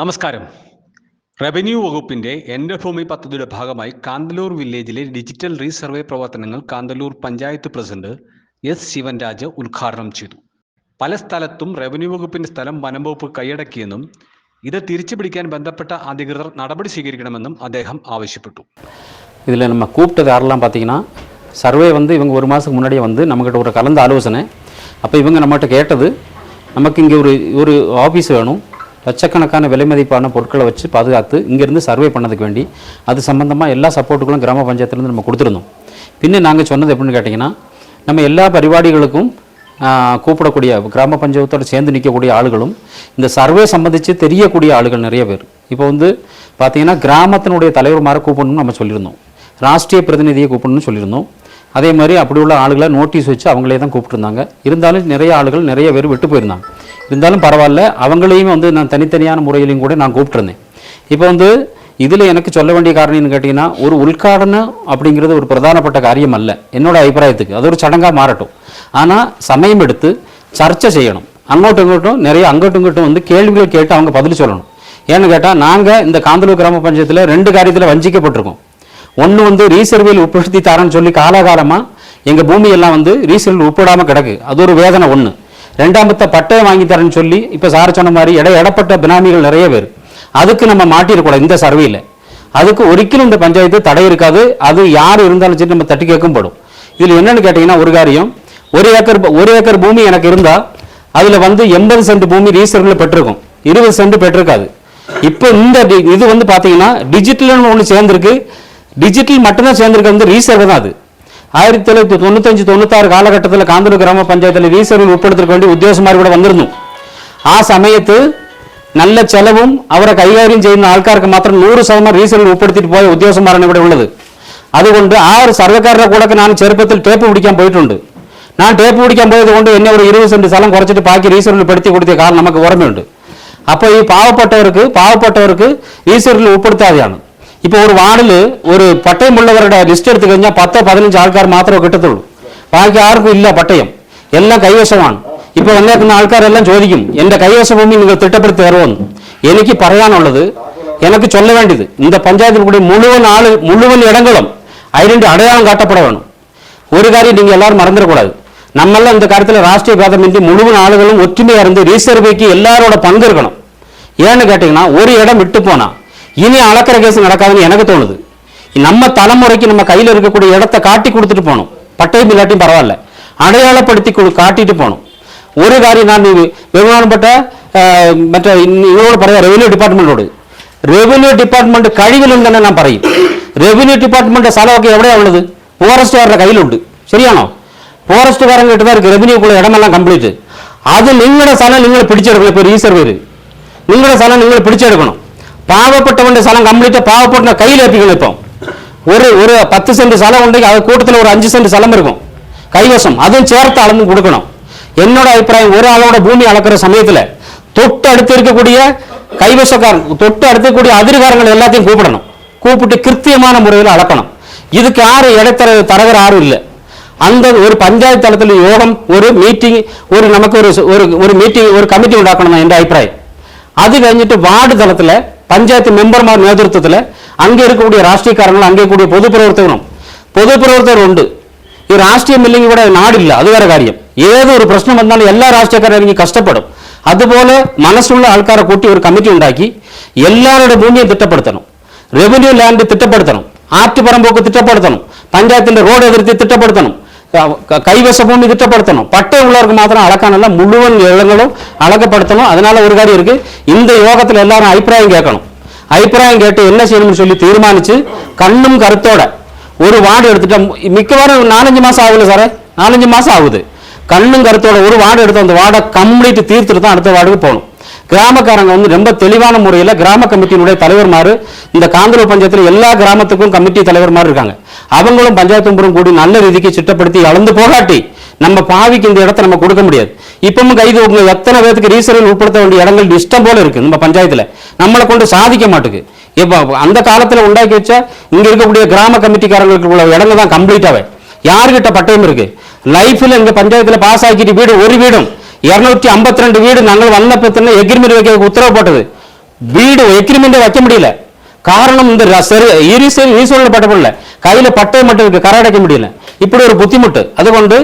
നമസ്കാരം. റവന്യൂ വകുപ്പിന്റെ എൻ്റെ ഭൂമി പദ്ധതിയുടെ ഭാഗമായി കാന്തല്ലൂർ വില്ലേജിലെ ഡിജിറ്റൽ റീസർവേ പ്രവർത്തനങ്ങൾ കാന്തല്ലൂർ പഞ്ചായത്ത് പ്രസിഡന്റ് എസ് ശിവൻരാജ് ഉദ്ഘാടനം ചെയ്തു. പല സ്ഥലത്തും റവന്യൂ വകുപ്പിന്റെ സ്ഥലം വനം വകുപ്പ് കൈയടക്കിയെന്നും ഇത് തിരിച്ചുപിടിക്കാൻ ബന്ധപ്പെട്ട അധികൃതർ നടപടി സ്വീകരിക്കണമെന്നും അദ്ദേഹം ആവശ്യപ്പെട്ടു. இதில் நம்ம கூப்பிட்டது யாரெல்லாம் பார்த்தீங்கன்னா, சர்வே இவங்க ஒரு மாதத்துக்கு முன்னாடியே நம்மக்கிட்ட ஒரு கலந்த ஆலோசனை. அப்போ இவங்க நம்மகிட்ட கேட்டது, நமக்கு இங்கே ஒரு ஆஃபீஸ் வேணும், லட்சக்கணக்கான விலை மதிப்பான பொருட்களை வச்சு பாதுகாத்து இங்கேருந்து சர்வே பண்ணதுக்கு வேண்டி அது சம்மந்தமாக எல்லா சப்போர்ட்டுகளும் கிராம பஞ்சாயத்துலேருந்து நம்ம கொடுத்துருந்தோம். பின்ன நாங்கள் சொன்னது எப்படின்னு கேட்டிங்கன்னா, நம்ம எல்லா பரிபாடிகளுக்கும் கூப்பிடக்கூடிய கிராம பஞ்சாயத்தோடு சேர்ந்து நிற்கக்கூடிய ஆளுகளும் இந்த சர்வே சம்மந்தித்து தெரியக்கூடிய ஆளுகள் நிறைய பேர். இப்போ பார்த்தீங்கன்னா கிராமத்தினுடைய தலைவர்மாரை கூப்பிடணும்னு நம்ம சொல்லியிருந்தோம், ராஷ்ட்ரிய பிரதிநிதியை கூப்பிடணும்னு சொல்லியிருந்தோம். அதே மாதிரி அப்படி உள்ள ஆளுகளை நோட்டீஸ் வச்சு அவங்களே தான் கூப்பிட்டுருந்தாங்க. இருந்தாலும் நிறைய ஆளுகள் நிறைய பேர் விட்டு போயிருந்தாங்க. இருந்தாலும் பரவாயில்ல, அவங்களையும் நான் தனித்தனியான முறையிலையும் கூட நான் கூப்பிட்டுருந்தேன். இப்போ இதில் எனக்கு சொல்ல வேண்டிய காரணம் என்ன கேட்டிங்கன்னா, ஒரு உள்காடனம் அப்படிங்கிறது ஒரு பிரதானப்பட்ட காரியம் அல்ல என்னோட அபிப்பிராயத்துக்கு. அது ஒரு சடங்காக மாறட்டும். ஆனால் சமயம் எடுத்து சர்ச்சை செய்யணும். அங்கோட்டும் இங்கோட்டும் கேள்விகள் கேட்டு அவங்க பதில் சொல்லணும். ஏன்னு கேட்டால், நாங்கள் இந்த காந்தல்லூர் கிராம பஞ்சாயத்தில் 2 காரியத்தில் வஞ்சிக்கப்பட்டிருக்கோம். ஒன்று ரீசர்வேல் உட்படுத்தி தரேன்னு சொல்லி காலகாலமாக எங்கள் பூமியெல்லாம் ரீசர்வேல் உட்படாமல் கிடக்கு. அது ஒரு வேதனை ஒன்று. ரெண்டாமத்த பட்டையை வாங்கி தரேன்னு சொல்லி இப்போ சார் சொன்ன மாதிரி இடப்பட்ட பினாமிகள் நிறைய பேர். அதுக்கு நம்ம மாட்டிருக்கூடாது இந்த சர்வேயில். அதுக்கு ஒரிக்கலும் இந்த பஞ்சாயத்து தடை இருக்காது. அது யார் இருந்தாலும் சரி நம்ம தட்டி கேட்கும்படும். இதில் என்னென்னு கேட்டிங்கன்னா, ஒரு காரியம், ஒரு ஏக்கர் பூமி எனக்கு இருந்தால் அதில் 80 சென்ட் பூமி ரீசர்வேல் பெற்றிருக்கும், 20 சென்ட் பெற்றிருக்காது. இப்போ இந்த இது பார்த்தீங்கன்னா டிஜிட்டல்னு ஒன்று சேர்ந்துருக்கு. டிஜிட்டல் மட்டும்தான் சேர்ந்துருக்கு, ரீசர்வே தான். அது 1995-96 காலகட்டத்தில் காந்தல்லூர் கிராம பஞ்சாயத்தில் ரீசர்வேல் உட்படுத்திருக்க வேண்டிய உத்தியோகமாரி கூட வந்திருந்தோம். ആ സമയത്ത് നല്ല ചെലവും അവരെ കൈകാര്യം ചെയ്യുന്ന ആൾക്കാർക്ക് മാത്രം 100% റീസർവേൽ ഉൾപ്പെടുത്തിയിട്ട് പോയ ഉദ്യോഗസ്ഥന്മാരാണ് ഇവിടെ ഉള്ളത്. അതുകൊണ്ട് ആ ഒരു സർവ്വക്കാരുടെ കൂടെ ഞാൻ ചെറുപ്പത്തിൽ ടേപ്പ് പിടിക്കാൻ പോയിട്ടുണ്ട്. ഞാൻ ടേപ്പ് പിടിക്കാൻ പോയത് കൊണ്ട് എന്നെ ഒരു 20 സെന്റ് സ്ഥലം കുറച്ചിട്ട് ബാക്കി റീസർവേൽ പെടുത്തി കൊടുത്തിയ കാലം നമുക്ക് ഓർമ്മയുണ്ട്. അപ്പോൾ ഈ പാവപ്പെട്ടവർക്ക് റീസർവേൽ ഉൾപ്പെടുത്താതെയാണ്. ഇപ്പോൾ ഒരു വാർഡിൽ ഒരു പട്ടയമുള്ളവരുടെ ലിസ്റ്റ് എടുത്തു കഴിഞ്ഞാൽ 10-15 ആൾക്കാർ മാത്രമേ കിട്ടത്തുള്ളൂ. ബാക്കി ആർക്കും ഇല്ല പട്ടയം, എല്ലാം കൈവശമാണ്. ഇപ്പോൾ വന്നേക്കുന്ന ആൾക്കാരെല്ലാം ചോദിക്കും, എൻ്റെ കൈവശ ഭൂമി നിങ്ങൾ തിട്ടപ്പെടുത്തി തരുമെന്ന്. എനിക്ക് പറയാനുള്ളത്, எனக்கு சொல்ல வேண்டியது, இந்த பஞ்சாயத்தில் கூடிய முழுவன் இடங்களும் அடையாளம் காட்டப்பட வேணும். ஒரு காரியம் நீங்கள் எல்லாரும் மறந்துடக்கூடாது, நம்மெல்லாம் இந்த காரியத்தில் ராஷ்ட்ரிய பேதமின்றி முழுவன் ஆளுகளும் ஒற்றுமையாக இருந்து ரீசர்வேக்கு எல்லாரோட பங்கு இருக்கணும். ஏன்னு கேட்டிங்கன்னா, ஒரு இடம் விட்டு போனால் இனி அளக்கிற கேஸ் நடக்காதுன்னு எனக்கு தோணுது. நம்ம தலைமுறைக்கு நம்ம கையில் இருக்கக்கூடிய இடத்த காட்டி கொடுத்துட்டு போகணும். பட்டயம் இல்லாட்டியும் பரவாயில்ல, அடையாளப்படுத்தி காட்டிட்டு போகணும். ஒரு காரியம், நான் வெகுமானப்பட்ட மற்ற ഇവരോട് പറയാം, റവന്യൂ ഡിപ്പാർട്ട്മെന്റ് കഴിവിലും തന്നെ ഞാൻ പറയും. റവന്യൂ ഡിപ്പാർട്ട്മെന്റ് സ്ഥലമൊക്കെ എവിടെയാണ് ഉള്ളത്? ഫോറസ്റ്റുകാരുടെ കയ്യിലുണ്ട്. ശരിയാണോ? ഫോറസ്റ്റുകാരൻ കിട്ടുന്നവർക്ക് റവന്യൂക്കുള്ള ഇടമെല്ലാം കംപ്ലീറ്റ്. അത് നിങ്ങളുടെ സ്ഥലം നിങ്ങൾ പിടിച്ചെടുക്കണം. ഇപ്പോൾ റീസർവേര് നിങ്ങളുടെ സ്ഥലം നിങ്ങൾ പിടിച്ചെടുക്കണം. പാവപ്പെട്ടവന്റെ സ്ഥലം കംപ്ലീറ്റ് പാവപ്പെട്ട കയ്യിലേപ്പിക്കണം. ഇപ്പം ഒരു 10 സെന്റ് സ്ഥലം ഉണ്ടെങ്കിൽ അത് കൂട്ടത്തിൽ ഒരു 5 സെന്റ് സ്ഥലം இருக்கும் കൈവശം, അതും ചേർത്ത് അളന്ന് കൊടുക്കണം. என்னோட அபிப்பிராயம், ஒராளோட பூமி அளக்கிற சமயத்தில் தொட்டு அடுத்து இருக்கக்கூடிய கைவசக்காரன், தொட்டு அடுத்து இருக்கக்கூடிய அதிகாரங்கள் எல்லாத்தையும் கூப்பிட்டு கிருத்தியமான முறையில் அளக்கணும். இதுக்கு யாரும் தரகர் யாரும் இல்லை. அந்த ஒரு பஞ்சாயத்து தளத்தில் யோகம், ஒரு மீட்டிங், நமக்கு ஒரு மீட்டிங், ஒரு கமிட்டி உண்டாக்கணும் என்ற அபிப்பிராயம். அது കഴിഞ്ഞിട്ട് வார்டு தளத்தில் பஞ்சாயத்து மெம்பர்மார் நேതൃത്വത്തിൽ அங்கே இருக்கக்கூடிய ராஷ்டிரியக்காரங்கள், அங்கே கூடிய பொதுப்பிரവർത്തകർ ഉണ്ട്. ഈ രാഷ്ട്രീയമില്ലെങ്കിൽ ഇവിടെ നാടില്ല, അത് വേറെ കാര്യം. ഏതൊരു പ്രശ്നം വന്നാലും എല്ലാ രാഷ്ട്രീയക്കാരും ഇറങ്ങി കഷ്ടപ്പെടും. അതുപോലെ മനസ്സുള്ള ആൾക്കാരെ കൂട്ടി ഒരു കമ്മിറ്റി ഉണ്ടാക്കി എല്ലാവരുടെ ഭൂമിയും തിട്ടപ്പെടുത്തണം. റവന്യൂ ലാൻഡ് തിട്ടപ്പെടുത്തണം, ആറ്റുപറമ്പൊക്കെ തിട്ടപ്പെടുത്തണം, പഞ്ചായത്തിന്റെ റോഡ് അതിർത്തി തിട്ടപ്പെടുത്തണം, കൈവശ ഭൂമി തിട്ടപ്പെടുത്തണം. പട്ടയമുള്ളവർക്ക് മാത്രം അളക്കാനല്ല, മുഴുവൻ ഇടങ്ങളും അളക്കപ്പെടുത്തണം. அதனால ஒரு காரியம் இருக்கு, இந்த யோகத்தில் எல்லாரும் அபிப்பிராயம் கேட்கணும். அபிப்பிராயம் கேட்டு என்ன செய்யணும்னு சொல்லி தீர்மானிச்சு கண்ணும் கருத்தோட ஒரு வார்டு எடுத்துட்டா, மிக்கவாறும் 4-5 மாதம் ஆகுது சாரே, 4-5 மாதம் ஆகுது. கண்ணும் கருத்தோட ஒரு வார்டு எடுத்து அந்த வார்டை கம்ப்ளீட் தீர்த்துட்டு தான் அடுத்த வார்டுக்கு போகணும். கிராமக்காரங்க ரொம்ப தெளிவான முறையில் கிராம கமிட்டியினுடைய தலைவர்மார், இந்த காந்தல்லூர் பஞ்சாயத்தில் எல்லா கிராமத்துக்கும் கமிட்டி தலைவர்மார் இருக்காங்க. அவங்களும் பஞ்சாயத்து மெம்பரும் கூடி நல்ல ரீதிக்கு சிட்டப்படுத்தி அளந்து போகாட்டி நம்ம பாவிக்கு இந்த இடத்த நம்ம கொடுக்க முடியாது. இப்பவும் கைது எத்தனை பேருக்கு ரீசர்வேல் உட்படுத்த வேண்டிய இடங்கள் இஷ்டம் போல இருக்கு நம்ம பஞ்சாயத்தில், நம்மளை கொண்டு சாதிக்க மாட்டுக்கு. இப்போ அந்த காலத்தில் உண்டாக்கி வச்சா இங்க இருக்கக்கூடிய கிராம கமிட்டிக்காரங்களுக்கு உள்ள இடங்கள் தான் கம்ப்ளீட்டாவே. யாருக்கிட்ட பட்டயம் இருக்கு? லைஃப்ல எங்க பஞ்சாயத்துல பாஸ் ஆக்கிட்டு வீடு ஒரு வீடும் 252 வீடு நாங்கள் வந்தப்போ எக்ரிமெண்ட் வைக்க உத்தரவு போட்டது. வீடு எக்ரிமெண்ட் வைக்க முடியல. காரணம் இந்த ஈஸ்வரில் பட்டப்படல, கையில பட்டை மட்டும் இருக்கு, கரை முடியல. இப்படி ஒரு புத்திமுட்டு. அதுകൊണ്ട്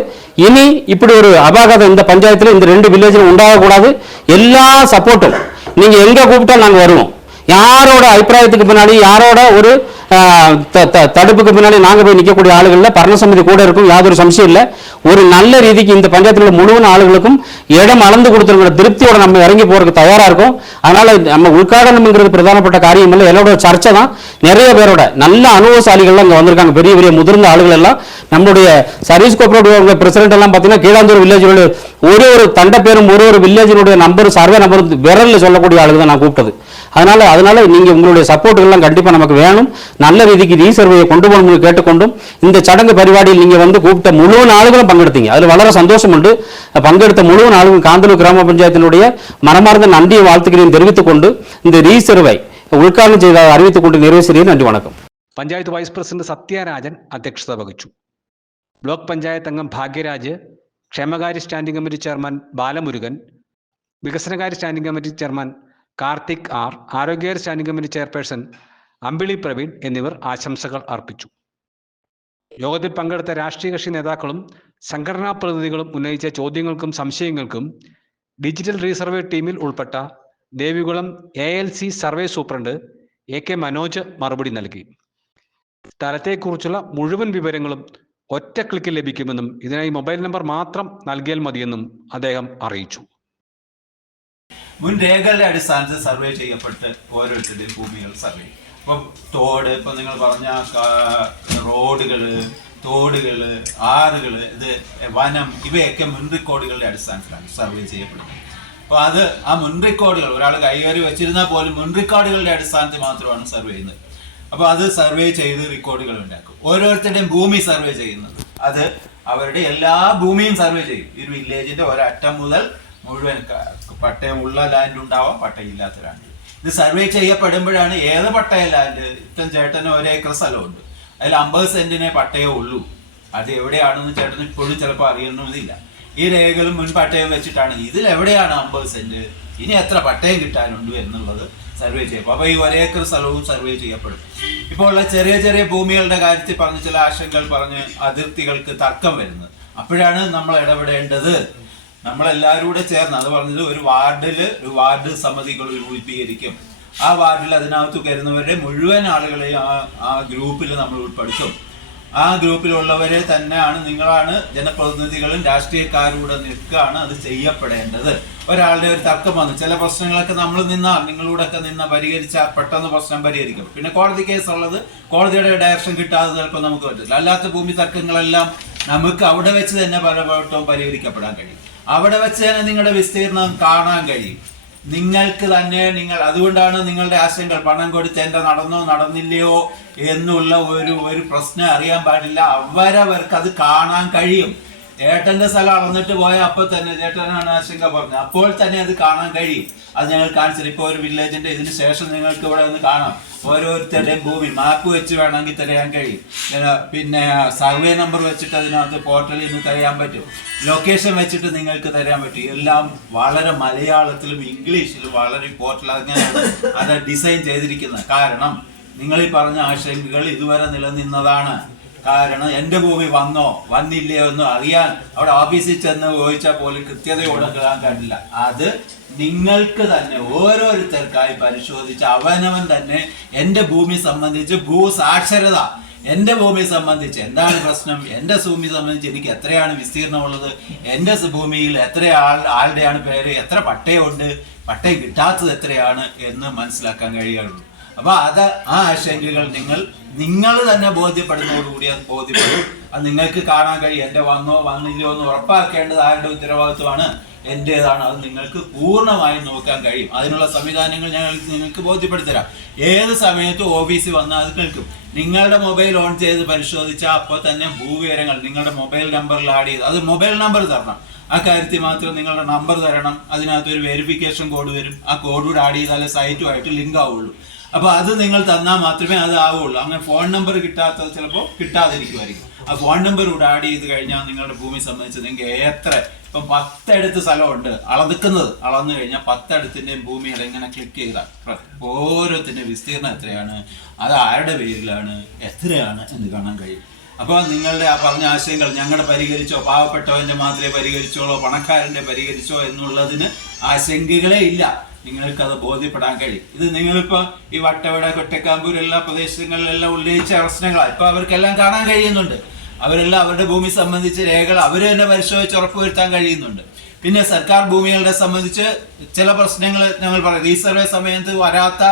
இனி இப்படி ஒரு அபாகதம் இந்த பஞ்சாயத்துல இந்த 2 வில்லேஜில் உண்டாகக்கூடாது. எல்லா சப்போர்ட்டும் நீங்க எங்க கூப்பிட்டா நாங்க வருவோம். யாரோட அபிப்பிராயத்துக்கு பின்னாடி, யாரோட ஒரு தடுப்புக்கு பின்னாடி நாங்க போய் நிற்கக்கூடிய ஆளுகள்ல பரணசமிதி கூட இருக்கும், யாதொரு சம்சயம் இல்லை. ஒரு நல்ல ரீதிக்கு இந்த பஞ்சாயத்தில் உள்ள முழு ஆளுகளுக்கும் இடம் அளந்து கொடுத்துருக்கிற திருப்தியோட நம்ம இறங்கி போறதுக்கு தயாரா இருக்கும். அதனால நம்ம உட்காடனம்ங்கிறது பிரதானப்பட்ட காரியம் இல்லை, எல்லாரோட சர்ச்சை தான். நிறைய பேரோட நல்ல அனுபவசாலிகள் இங்க வந்திருக்காங்க, பெரிய பெரிய முதிர்ந்த ஆளுகள் எல்லாம். நம்மளுடைய சர்வீஸ் கோஆபரேட்டிவ் பிரசிடென்ட் எல்லாம் பாத்தீங்கன்னா கீழாந்தூர் வில்லேஜோட ஒரு தண்ட பேரும் ஒரு வில்லேஜினுடைய நம்பர், சர்வே நம்பர் விரல்ல சொல்லக்கூடிய ஆளுங்க தான் நான் கூப்பிட்டது. அதனால நீங்க உங்களுடைய சப்போர்ட்டுகள்லாம் கண்டிப்பா நமக்கு வேணும். நல்ல ரீதிக்கு ரீசர்வையை கொண்டு போகணும்னு கேட்டுக்கொண்டும், இந்த சடங்கு பரிபாடியில் நீங்க வந்து கூப்பிட்ட முழு ஆளுகளும் பங்கெடுத்தீங்க, அதுல வளர சந்தோஷம் உண்டு. பங்கெடுத்த முழு ஆளுகள் காந்தலூர் கிராம பஞ்சாயத்தினுடைய மனமார்ந்த நன்றியை வாழ்த்துக்கிறேன் தெரிவித்துக் கொண்டு இந்த ரீசர்வை உள்காரணம் செய்த அறிவித்துக் கொண்டு நிறைவு செய்கிறேன். നന്ദി, വണക്കം. പഞ്ചായത്ത് വൈസ് പ്രസിഡന്റ് സത്യരാജൻ അധ്യക്ഷത വഹിച്ചു. ബ്ലോക്ക് പഞ്ചായത്ത് അംഗം ഭാഗ്യരാജ്, ക്ഷേമകാര്യ സ്റ്റാൻഡിംഗ് കമ്മിറ്റി ചെയർമാൻ ബാലമുരുകൻ, വികസനകാര്യ standing committee chairman Karthik R, ആരോഗ്യകാര്യ standing committee chairperson Ambili Praveen എന്നിവർ ആശംസകൾ അർപ്പിച്ചു. യോഗത്തിൽ പങ്കെടുത്ത രാഷ്ട്രീയ കക്ഷി നേതാക്കളും സംഘടനാ പ്രതിനിധികളും ഉന്നയിച്ച ചോദ്യങ്ങൾക്കും സംശയങ്ങൾക്കും ഡിജിറ്റൽ റീസർവേ ടീമിൽ ഉൾപ്പെട്ട Devikulam ALC survey superintendent AK Manoj മറുപടി നൽകി. സ്ഥലത്തെക്കുറിച്ചുള്ള മുഴുവൻ വിവരങ്ങളും ഒറ്റ ക്ലിക്കിൽ ലഭിക്കുമെന്നും ഇതിനായി മൊബൈൽ നമ്പർ മാത്രം നൽകിയാൽ മതിയെന്നും അദ്ദേഹം അറിയിച്ചു. മുൻ രേഖകളുടെ അടിസ്ഥാനത്തിൽ സർവേ ചെയ്യപ്പെട്ട് ഓരോരുത്തരുടെയും ഭൂമികൾ സർവേ. ഇപ്പം തോട്, ഇപ്പം നിങ്ങൾ പറഞ്ഞ റോഡുകള്, തോടുകള്, ആറുകള്, ഇത് വനം, ഇവയൊക്കെ മുൻ റെക്കോർഡുകളുടെ അടിസ്ഥാനത്തിലാണ് സർവേ ചെയ്യപ്പെടുന്നത്. അപ്പോൾ അത് ആ മുൻ റെക്കോർഡുകൾ ഒരാൾ കൈകാര്യം വെച്ചിരുന്നാൽ പോലും മുൻ റെക്കോർഡുകളുടെ അടിസ്ഥാനത്തിൽ മാത്രമാണ് സർവേ ചെയ്യുന്നത്. അപ്പോൾ അത് സർവേ ചെയ്ത് റെക്കോർഡുകൾ ഉണ്ടാക്കും. ഓരോരുത്തരുടെയും ഭൂമി സർവേ ചെയ്യുന്നത് അത് അവരുടെ എല്ലാ ഭൂമിയും സർവേ ചെയ്യും. ഈ വില്ലേജിന്റെ ഒരറ്റം മുതൽ മുഴുവൻ പട്ടയമുള്ള ലാൻഡ് ഉണ്ടാവാം, പട്ടയമില്ലാത്ത ലാൻഡ്. ഇത് സർവേ ചെയ്യപ്പെടുമ്പോഴാണ് ഏത് പട്ടയ ലാൻഡ്. ഇപ്പം ചേട്ടന് 1 ഏക്കർ സ്ഥലമുണ്ട്, അതിൽ 50 സെന്റിനെ പട്ടയമേ ഉള്ളൂ. അത് എവിടെയാണെന്ന് ചേട്ടന് ഇപ്പോഴും ചിലപ്പോൾ അറിയണമെന്നില്ല. ഈ രേഖകളും മുൻ പട്ടയം വെച്ചിട്ടാണ് ഇതിൽ എവിടെയാണ് 50 സെന്റ്, ഇനി എത്ര പട്ടയം കിട്ടാനുണ്ട് എന്നുള്ളത് സർവേ ചെയ്യപ്പെടും. അപ്പോൾ ഈ 1 ഏക്കർ സ്ഥലവും സർവേ ചെയ്യപ്പെടും. ഇപ്പോൾ ഉള്ള ചെറിയ ചെറിയ ഭൂമികളുടെ കാര്യത്തിൽ പറഞ്ഞ് ചില ആശങ്കകൾ പറഞ്ഞ് അതിർത്തികൾക്ക് തർക്കം വരുന്നത്, അപ്പോഴാണ് നമ്മൾ ഇടപെടേണ്ടത്. നമ്മളെല്ലാവരും കൂടെ ചേർന്ന്, അത് പറഞ്ഞത് ഒരു വാർഡ് സമിതികൾ രൂപീകരിക്കും. ആ വാർഡിൽ അതിനകത്ത് കയറുന്നവരെ മുഴുവൻ ആളുകളെയും ആ ഗ്രൂപ്പിൽ നമ്മൾ ഉൾപ്പെടുത്തും. ആ ഗ്രൂപ്പിലുള്ളവരെ തന്നെയാണ്, നിങ്ങളാണ് ജനപ്രതിനിധികളും രാഷ്ട്രീയക്കാരൂടെ നിൽക്കുകയാണ് അത് ചെയ്യപ്പെടേണ്ടത്. ഒരാളുടെ ഒരു തർക്കം വന്നു, ചില പ്രശ്നങ്ങളൊക്കെ നമ്മൾ നിങ്ങളൂടെയൊക്കെ പരിഹരിച്ചാൽ പെട്ടെന്ന് പ്രശ്നം പരിഹരിക്കും. പിന്നെ കോടതി കേസുള്ളത് കോടതിയുടെ ഡയറക്ഷൻ കിട്ടാതെ ചിലപ്പോൾ നമുക്ക് പറ്റില്ല. അല്ലാത്ത ഭൂമി തർക്കങ്ങളെല്ലാം നമുക്ക് അവിടെ വെച്ച് തന്നെ പലവട്ടവും പരിഹരിക്കപ്പെടാൻ കഴിയും. അവിടെ വെച്ച് തന്നെ നിങ്ങളുടെ വിസ്തീർണം കാണാൻ കഴിയും. നിങ്ങൾക്ക് തന്നെ അതുകൊണ്ടാണ് നിങ്ങളുടെ ആശയങ്ങൾ പണം കൊടുത്ത് എന്റെ നടന്നോ നടന്നില്ലയോ എന്നുള്ള ഒരു പ്രശ്നം അറിയാൻ പാടില്ല. അവരവർക്ക് അത് കാണാൻ കഴിയും. ചേട്ടന്റെ സ്ഥലം അളന്നിട്ട് പോയാൽ അപ്പോൾ തന്നെ ചേട്ടനാണ് ആശങ്ക പറഞ്ഞത്, അപ്പോൾ തന്നെ അത് കാണാൻ കഴിയും. അത് ഞങ്ങൾ കാണിച്ചത്. ഇപ്പോൾ ഒരു വില്ലേജിന്റെ ഇതിന് ശേഷം നിങ്ങൾക്ക് ഇവിടെ ഒന്ന് കാണാം. ഓരോരുത്തരുടെയും ഭൂമി മാപ്പ് വെച്ച് വേണമെങ്കിൽ തിരയാൻ കഴിയും. പിന്നെ സർവേ നമ്പർ വെച്ചിട്ട് അതിനകത്ത് പോർട്ടലിൽ നിന്ന് തിരയാൻ പറ്റും. ലൊക്കേഷൻ വെച്ചിട്ട് നിങ്ങൾക്ക് തരാൻ പറ്റും. എല്ലാം വളരെ മലയാളത്തിലും ഇംഗ്ലീഷിലും വളരെ പോർട്ടൽ അങ്ങനെയാണ് അത് ഡിസൈൻ ചെയ്തിരിക്കുന്നത്. കാരണം നിങ്ങൾ ഈ പറഞ്ഞ ആശങ്കകൾ ഇതുവരെ നിലനിന്നതാണ്. കാരണം എൻ്റെ ഭൂമി വന്നോ വന്നില്ലയോ എന്ന് അറിയാൻ അവിടെ ഓഫീസിൽ ചെന്ന് ചോദിച്ചാൽ പോലും കൃത്യതയോടെ കേൾക്കാൻ കഴിയില്ല. അത് നിങ്ങൾക്ക് തന്നെ ഓരോരുത്തർക്കായി പരിശോധിച്ച് അവനവൻ തന്നെ എൻ്റെ ഭൂമി സംബന്ധിച്ച് ഭൂസാക്ഷരത, എൻ്റെ ഭൂമിയെ സംബന്ധിച്ച് എന്താണ് പ്രശ്നം, എൻ്റെ ഭൂമി സംബന്ധിച്ച് എനിക്ക് എത്രയാണ് വിസ്തീർണമുള്ളത്, എൻ്റെ ഭൂമിയിൽ എത്ര ആളുടെയാണ് പേര്, എത്ര പട്ടയമുണ്ട്, പട്ടയം കിട്ടാത്തത് എത്രയാണ് എന്ന് മനസ്സിലാക്കാൻ കഴിയുള്ളൂ. അപ്പൊ അത് ആ ആശങ്കകൾ നിങ്ങൾ തന്നെ ബോധ്യപ്പെടുന്നതോടുകൂടി അത് ബോധ്യപ്പെടും. അത് നിങ്ങൾക്ക് കാണാൻ കഴിയും. എൻ്റെ വന്നോ വന്നില്ലയോ എന്ന് ഉറപ്പാക്കേണ്ടത് ആരുടെ ഉത്തരവാദിത്വമാണ്, എൻ്റേതാണ്. അത് നിങ്ങൾക്ക് പൂർണ്ണമായും നോക്കാൻ കഴിയും. അതിനുള്ള സംവിധാനങ്ങൾ ഞങ്ങൾ നിങ്ങൾക്ക് ബോധ്യപ്പെടുത്തരാം. ഏത് സമയത്തും ഓഫീസിൽ വന്നാൽ അത് കേൾക്കും. നിങ്ങളുടെ മൊബൈൽ ഓൺ ചെയ്ത് പരിശോധിച്ചാൽ അപ്പോൾ തന്നെ ഭൂവിവരങ്ങൾ നിങ്ങളുടെ മൊബൈൽ നമ്പറിൽ ആഡ് ചെയ്ത്, അത് മൊബൈൽ നമ്പർ തരണം. ആ കാര്യത്തിൽ മാത്രം നിങ്ങളുടെ നമ്പർ തരണം. അതിനകത്ത് ഒരു വെരിഫിക്കേഷൻ കോഡ് വരും. ആ കോഡ് കൂടെ ആഡ് ചെയ്താലേ സൈറ്റുമായിട്ട് ലിങ്ക് ആവുള്ളൂ. അപ്പോൾ അത് നിങ്ങൾ തന്നാൽ മാത്രമേ അത് ആവുള്ളൂ. അങ്ങനെ ഫോൺ നമ്പർ കിട്ടാത്തത് ചിലപ്പോൾ കിട്ടാതിരിക്കുമായിരിക്കും. ആ ഫോൺ നമ്പർ കൂടെ ആഡ് ചെയ്ത് കഴിഞ്ഞാൽ നിങ്ങളുടെ ഭൂമി സംബന്ധിച്ച് നിങ്ങൾക്ക് എത്ര, ഇപ്പം 10 അടുത്ത് സ്ഥലമുണ്ട് അളന്നു കഴിഞ്ഞാൽ 10 അടുത്തിൻ്റെയും ഭൂമിയിൽ എങ്ങനെ ക്ലിക്ക് ചെയ്താൽ ഓരോത്തിൻ്റെ വിസ്തീർണം എത്രയാണ്, അത് ആരുടെ പേരിലാണ്, എത്രയാണ് എന്ന് കാണാൻ കഴിയും. അപ്പോൾ നിങ്ങളുടെ ആ പറഞ്ഞ ആശയങ്ങൾ ഞങ്ങളുടെ പരിഹരിച്ചോ, പാവപ്പെട്ടവൻ്റെ മാത്രമേ പരിഹരിച്ചോളോ, പണക്കാരൻ്റെ പരിഹരിച്ചോ എന്നുള്ളതിന് ആശങ്കകളേ ഇല്ല. നിങ്ങൾക്കത് ബോധ്യപ്പെടാൻ കഴിയും. ഇത് നിങ്ങളിപ്പോൾ ഈ വട്ടവട, കൊറ്റക്കാമ്പൂർ എല്ലാ പ്രദേശങ്ങളിലെല്ലാം ഉന്നയിച്ച പ്രശ്നങ്ങളാണ്. ഇപ്പോൾ അവർക്കെല്ലാം കാണാൻ കഴിയുന്നുണ്ട്. അവരെല്ലാം അവരുടെ ഭൂമി സംബന്ധിച്ച് രേഖകൾ അവർ തന്നെ പരിശോധിച്ച് ഉറപ്പുവരുത്താൻ കഴിയുന്നുണ്ട്. പിന്നെ സർക്കാർ ഭൂമികളുടെ സംബന്ധിച്ച് ചില പ്രശ്നങ്ങൾ ഞങ്ങൾ പറയും. റീസർവേ സമയത്ത് വരാത്ത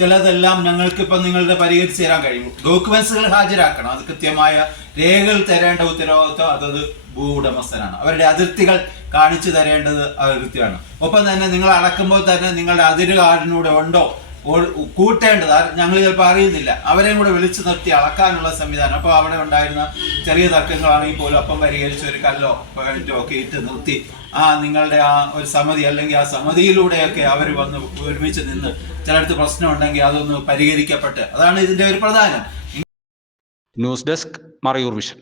ചിലതെല്ലാം ഞങ്ങൾക്ക് ഇപ്പം നിങ്ങളുടെ പരിഹരിച്ച് തരാൻ കഴിയും. ഡോക്യുമെന്റ്സുകൾ ഹാജരാക്കണം. അത് കൃത്യമായ രേഖകൾ തരേണ്ട ഉത്തരവാദിത്വം അതത് ഭൂ ഉടമസ്ഥനാണ്. അവരുടെ അതിർത്തികൾ കാണിച്ചു തരേണ്ടത് അതിർത്തിയാണ്. ഒപ്പം തന്നെ നിങ്ങൾ അളക്കുമ്പോൾ തന്നെ നിങ്ങളുടെ അതിരുകാരനൂടെ ഉണ്ടോ കൂട്ടേണ്ടത് ഞങ്ങൾ ചിലപ്പോൾ അറിയുന്നില്ല. അവരെയും കൂടെ വിളിച്ചു നിർത്തി അളക്കാനുള്ള സംവിധാനം. അപ്പോൾ അവിടെ ഉണ്ടായിരുന്ന ചെറിയ തർക്കങ്ങളാണെങ്കിൽ പോലും അപ്പം പരിഹരിച്ച് ഒരു കല്ലോ പോയിന്റോ ഒക്കെ ഇട്ട് നിർത്തി നിങ്ങളുടെ ആ ഒരു സമിതി അല്ലെങ്കിൽ ആ സമിതിയിലൂടെയൊക്കെ അവർ വന്ന് ഒരുമിച്ച് നിന്ന് ചിലടത്ത് പ്രശ്നം ഉണ്ടെങ്കിൽ അതൊന്ന് പരിഹരിക്കപ്പെട്ട്, അതാണ് ഇതിന്റെ ഒരു പ്രധാനം. News desk Marayoor vision.